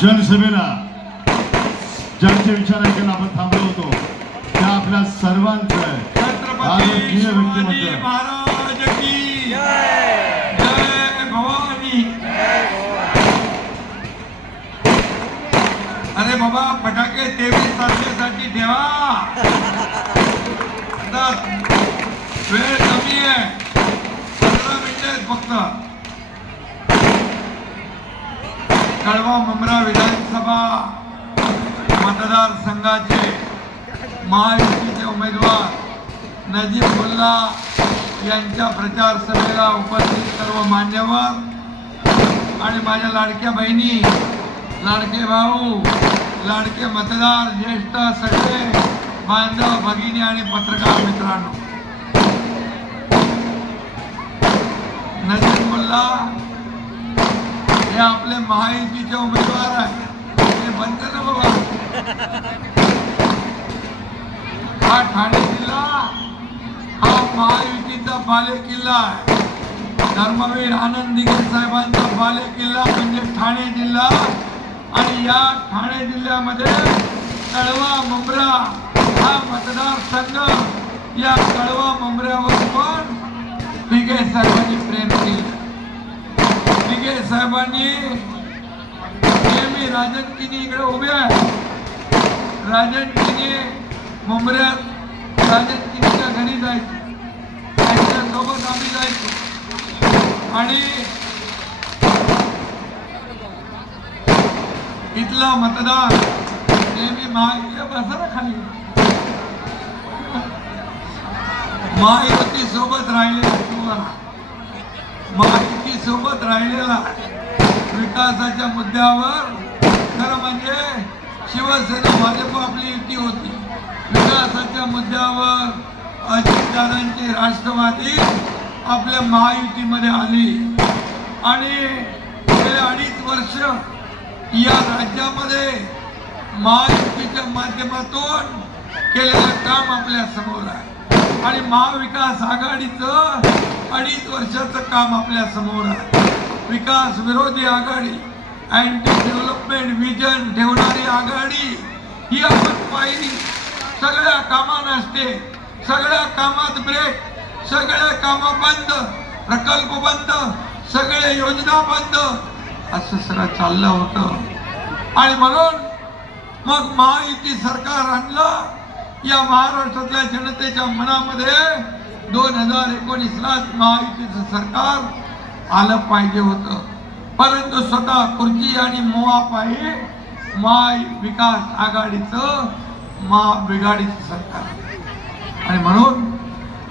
जनसभेला ज्यांच्या विचार ऐकायला आपण थांबलो होतो त्या आपल्या सर्वांचं आदरणीय व्यक्तिमत्व महाराज की जय जय भवानी। अरे बाबा फटाके 23 तारखेसाठी ठेवा, आता वेळ कमी आहे, 15 मिनिटे फक्त। कळवा मुंब्रा विधानसभा मतदारसंघाचे महायुतीचे उमेदवार नजीब मुल्ला यांच्या प्रचार सभेला उपस्थित सर्व मान्यवर आणि माझ्या लाडक्या बहिणी, लाडके भाऊ, लाडके मतदार, ज्येष्ठ सगळे बांधव भगिनी आणि पत्रकार मित्रांनो, नजीब मुल्ला हे आपले महायुतीचे उमेदवार आहे। हे बनते ना बाबा, हा ठाणे जिल्हा हा महायुतीचा बालेकिल्ला आहे। धर्मवीर आनंद दिघे साहेबांचा बालेकिल्ला म्हणजे ठाणे जिल्हा, आणि या ठाणे जिल्ह्यामध्ये कळवा मुंब्रा हा मतदारसंघ, या कळवा मुंब्र्यावर पण दिघे साहेबांनी प्रेम केले। दिघे साहेबांनी नेहमी राजनकिनी इकडे उभे आहे, राजनकिनी मुंब्र्यात राजनकिनीच्या घरी जायचे, त्यांच्यासोबत आम्ही जायचो आणि इथला मतदार नेहमी बसा खाली महायुती सोबत राहिलेला, महायुती सोबत राहिलेला विकासाच्या मुद्द्यावर, खरं म्हणजे शिवसेना भाजप आपली युती होती, विकासाच्या मुद्द्यावर अजितदादांची राष्ट्रवादी आपल्या महायुतीमध्ये आली आणि गेले 2.5 वर्ष या राज्यामध्ये महायुतीच्या माध्यमातून केलेलं काम आपल्या समोर आहे आणि महाविकास आघाडीचं 2.5 वर्षाचं काम आपल्या समोर आहे। विकास विरोधी आघाडी, अँटी डेव्हलपमेंट विजन ठेवणारी आघाडी ही आपण पाहिली। सगळ्या कामात नसते, सगळ्या कामात ब्रेक, सगळे कामं बंद, प्रकल्प बंद, सगळे योजना बंद, असं सगळं चाललं होतं आणि म्हणून मग महायुती सरकार आणलं। या महाराष्ट्रातल्या जनतेच्या मनामध्ये 2019ला महायुतीचं सरकार आलं पाहिजे होतं, परंतु स्वतः खुर्ची आणि मोहापायी महाविकास आघाडीचं महाबिघाडीचं सरकार, आणि म्हणून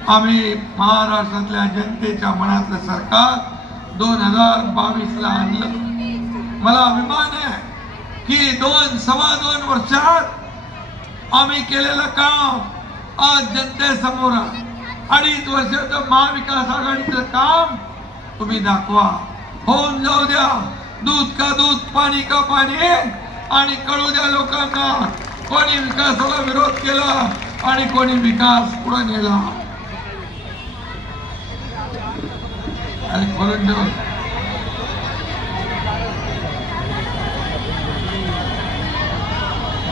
आम्ही महाराष्ट्रातल्या जनतेच्या मनातलं सरकार 2022ला आणलं। मला अभिमान आहे की 2-2.25 वर्षात आम्ही केलेलं काम आज जनतेसमोर आहे। 2.5 वर्षाचं महाविकास आघाडीचं काम तुम्ही दाखवा, होऊन जाऊ द्या, दूध का दूध, पाणी का पाणी, आणि कळू द्या लोकांना कोणी विकासाला विरोध केला आणि कोणी विकास पुढे नेला।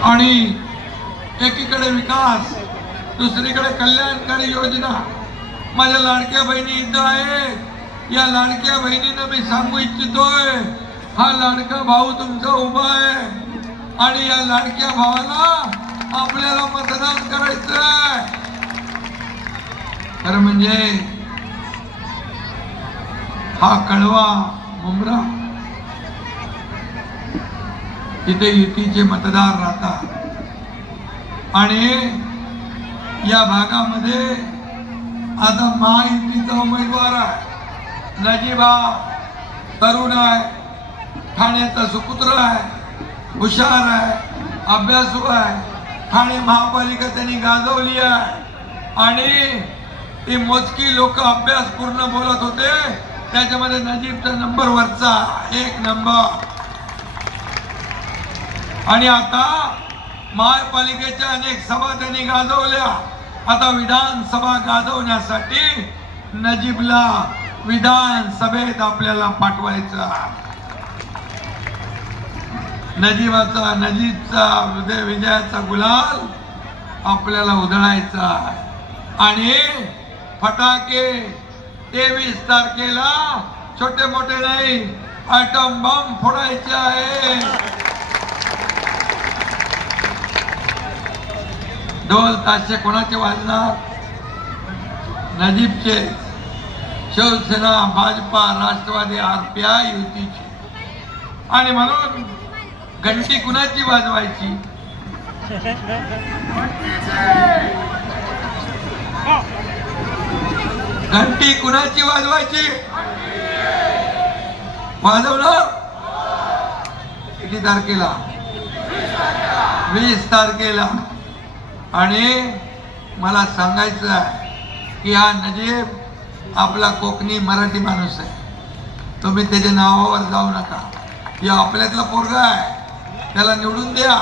आणि एकीकडे विकास, दुसरीकडे कल्याणकारी योजना। माझ्या लाडक्या बहिणी इथं आहे, या लाडक्या बहिणींना मी सांगू इच्छितोय, हा लाडका भाऊ तुमचा उभा आहे आणि या लाडक्या भावाला आपल्याला मतदान करायचं आहे। खरं म्हणजे हा कळवा मुंब्रा तिथे युतीचे मतदार राहतात आणि या भागामध्ये आता महायुतीचा उमेदवार आहे, नजीबा तरुण आहे, ठाण्याचा सुपुत्र आहे, हुशार आहे, अभ्यासू आहे, ठाणे महापालिका त्यांनी गाजवली आहे आणि ती मोजकी लोक अभ्यास पूर्ण बोलत होते, त्याच्यामध्ये नजीबचा नंबर वरचा 1 नंबर. आणि आता महापालिकेच्या अनेक सभा त्यांनी गाजवल्या. आता विधानसभा गाजवण्यासाठी नजीबला विधानसभेत आपल्याला पाठवायचं. नजीबचा विजयाचा गुलाल आपल्याला उधळायचा आणि फटाके 23 तारखेला छोटे मोठे नाही, ॲटम बॉम्ब फोडायचे आहे. ढोल ताशे कोणाचे वाजणार? नजीबचे. शिवसेना, भाजपा, राष्ट्रवादी, RPI युतीची. आणि म्हणून घंटी कुणाची वाजवायची? घंटी कुणाची वाजवायची? वाजवणार किती तारखेला? 20 तारखेला. आणि मला सांगायचं आहे की हा नजीब आपला कोकणी मराठी माणूस आहे. तुम्ही त्याच्या नावावर जाऊ नका. हे आपल्यातला पोरगा आहे, त्याला निवडून द्या,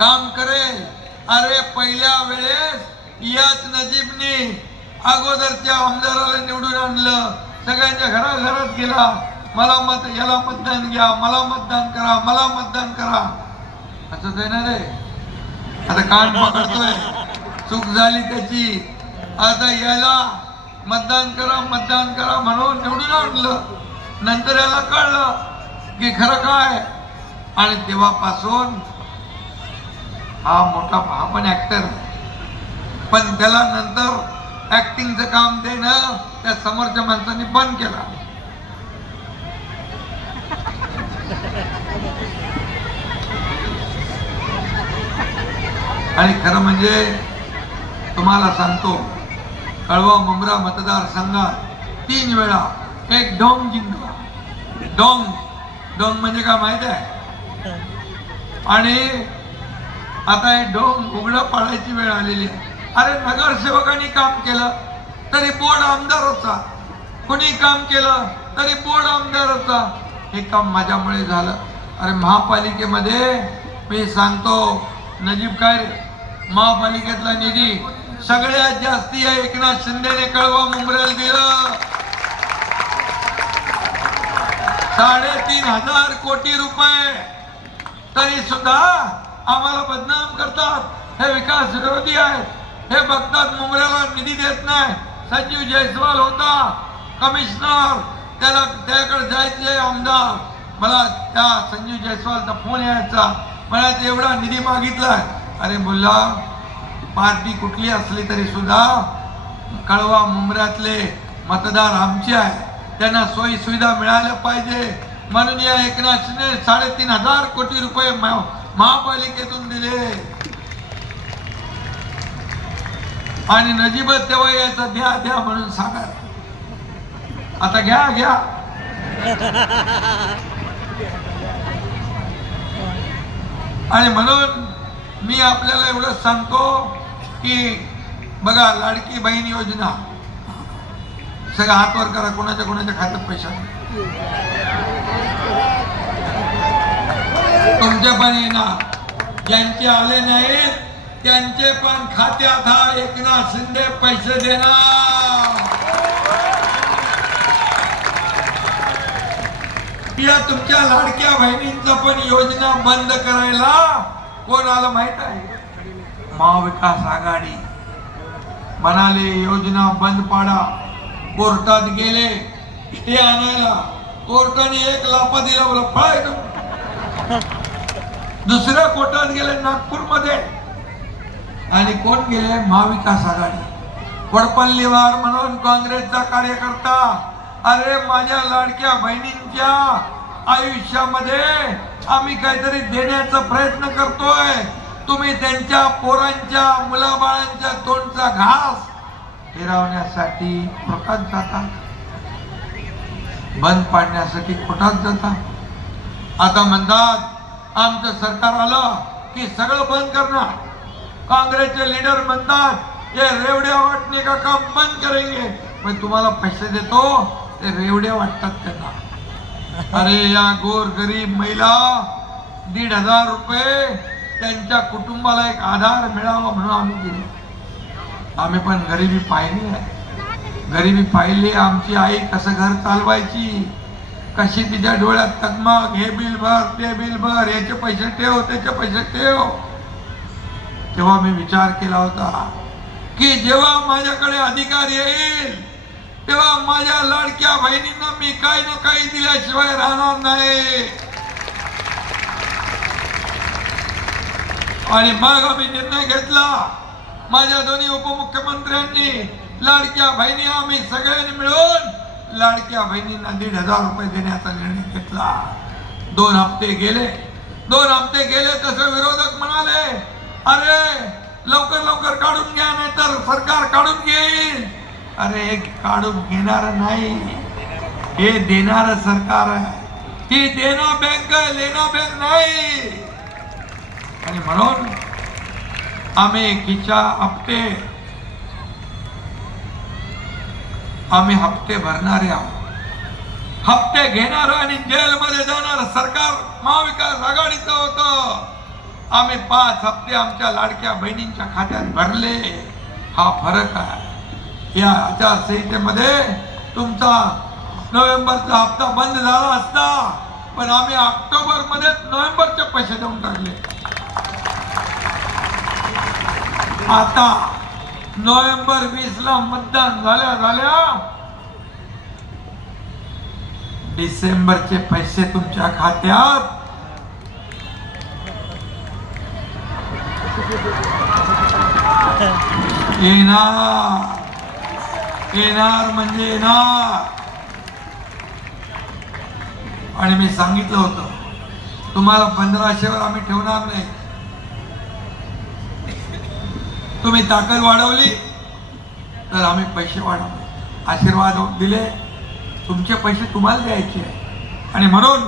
काम करेल. अरे पहिल्या वेळेस याच नजीबने अगोदरच्या आमदाराला निवडून आणलं, सगळ्यांच्या घराघरात गेला, याला मतदान घ्या, मला मतदान करा, मला मतदान करा. असंच आहे ना रे. आता कान पकडतोय, चूक झाली त्याची. आता याला मतदान करा म्हणून निवडून आणलं. नंतर याला कळलं की खरं काय. आणि तेव्हापासून हा पण ऍक्टर, पण त्याला नंतर ऍक्टिंगचं काम देणं त्या समोरच्या माणसांनी बंद केला. आणि खरं म्हणजे तुम्हाला सांगतो, कळवा मुंब्रा मतदारसंघात 3 वेळा एक डोंग जिंकला. डोंग म्हणजे काय माहित आहे? आणि आता हे डोंग उघडं पाडायची वेळ आलेली आहे. अरे नगरसेवकांनी काम केलं तरी बोर्ड आमदार होता, कोणी काम केलं तरी बोर्ड आमदार होता. हे काम माझ्यामुळे झालं. अरे महापालिकेमध्ये मी सांगतो, नजीब काय महापालिकेतला निधी सगळ्यात जास्ती आहे एकनाथ शिंदेने कळवा मुंब्र्याला दिलं. 3,500 कोटी रुपये. तरी सुद्धा आम्हाला बदनाम करतात, हे विकास विरोधी आहेत, हे बघतात मुंब्र्याला निधी देत नाही. संजीव जयस्वाल होता कमिशनर, त्याकडे जायचे आमदार. मला त्या संजीव जयस्वालचा फोन यायचा, मला एवढा निधी मागितलाय. अरे मुल्ला, पार्टी कुठली असली तरी सुद्धा कळवा मुंब्र्यातले मतदार आमचे आहे, त्यांना सोयी सुविधा मिळाल्या पाहिजे. म्हणून या एकनाथने 3,500 कोटी रुपये महापालिकेतून दिले. आणि नजीब तेव्हा याचं द्या म्हणून सांगा. आता घ्या. आणि म्हणून मी आपल्याला एवढंच सांगतो की बघा, लाडकी बहीण योजना सगळं हातवर करा. कोणाच्या खात्यात पैसा तुमचे पण येणार, ज्यांचे आले नाहीत त्यांचे पण खात्यात हा एकनाथ शिंदे पैसे देणार. या तुमच्या लाडक्या बहिणींचा पण योजना बंद करायला कोण आलं माहित आहे? महाविकास आघाडी म्हणाले योजना बंद पाडा. कोर्टात गेले ते आणायला, कोर्टाने 1 लाफा दिला, बोला पळायचं. दुसऱ्या कोर्टात गेले नागपूरमध्ये, आणि कोण गेले? महाविकास आघाडी. वडपल्लीवार म्हणून काँग्रेसचा कार्यकर्ता, अरे माझ्या लाडक्या बहिणींच्या आयुष्यामध्ये आम्ही काहीतरी देण्याचा प्रयत्न करतोय, तुम्ही त्यांच्या पोरांच्या मुलाबाळांच्या तोंडचा घास फिरवण्यासाठी कोर्टात जाता, बंद पाडण्यासाठी कोर्टात जाता. आता म्हणतात आमचं सरकार आलं की सगळं बंद करणार. काँग्रेसचे लीडर म्हणतात ये रेवड्या वाटणे का काम बंद करेंगे. पण तुम्हाला पैसे देतो ते रेवड्या वाटतात त्यांना. अरे या गोर गरीब महिला 1,500 रुपये त्यांच्या कुटुंबाला एक आधार मिळावा म्हणून आम्ही दिले. आम्ही पण गरिबी पाहिली आहे. गरिबी पाहिली. आमची आई कसं घर चालवायची, कशी तिच्या डोळ्यात तगमग, हे बिल भर ते बिल भर, याचे पैसे ठेव त्याचे पैसे ठेव. तेव्हा मी विचार केला होता की जेव्हा माझ्याकडे अधिकार येईल तेव्हा माझ्या लाडक्या बहिणींना मी काही ना काही दिल्याशिवाय राहणार नाही. आणि मग आम्ही निर्णय घेतला. माझ्या दोन्ही उपमुख्यमंत्र्यांनी लाडक्या बहिणी आम्ही सगळ्यांनी मिळून लाडक्या बहिणींना 1,500 रुपये देण्याचा निर्णय घेतला. 2 हप्ते गेले. 2 हप्ते गेले तसं विरोधक म्हणाले अरे लवकर लवकर काढून घ्या नाही तर सरकार काढून घेईल. अरे हे काढून घेणार नाही, हे देणार सरकार आहे. ही देना बँक आहे, लेना बँक नाही. आणि म्हणून आम्ही हप्ते भरणारे आहोत. हप्ते घेणार आणि जेलमध्ये जाणार सरकार महाविकास आघाडीचं होतं. आम्ही 5 हप्ते आमच्या लाडक्या बहिणींच्या खात्यात भरले. हा फरक आहे. या आचारसंहितेमध्ये तुमचा नोव्हेंबरचा हप्ता बंद झाला असता पण आम्ही ऑक्टोबर मध्ये नोव्हेंबरचे पैसे देऊन टाकले. आता नोव्हेंबर 20 ला मतदान झाल्या डिसेंबरचे पैसे तुमच्या खात्यात येणार म्हणजे येणार. आणि मी सांगितलं होतं तुम्हाला 1500वर आम्ही ठेवणार नाही. तुम्ही ताकद वाढवली तर आम्ही पैसे वाढवले. आशीर्वाद दिले, तुमचे पैसे तुम्हाला द्यायचे. आणि म्हणून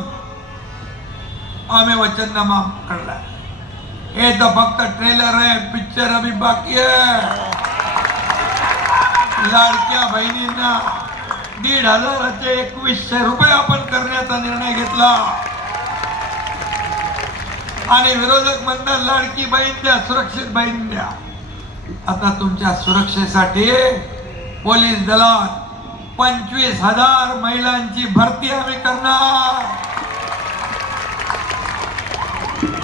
आम्ही वचननामा करला. हे तर फक्त ट्रेलर आहे, पिक्चर अभी बाकी आहे. लाडक्या बहिणींना 1,500चे 2,100 रुपये आपण करण्याचा निर्णय घेतला. आणि विरोधक म्हणतात लाडकी बहीण द्या, सुरक्षित बहीण द्या. आता तुमच्या सुरक्षेसाठी पोलीस दलात 25,000 महिलांची भरती आम्ही करणार.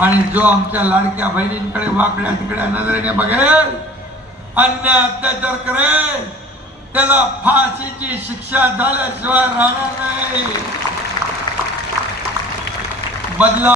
आणि जो आमच्या लाडक्या बहिणींकडे वाकड्या तिकड्या नजरेने बघेल, अन्याय अत्याचार करेल, त्याला फाशीची शिक्षा झाल्याशिवाय राहणार नाही. बदला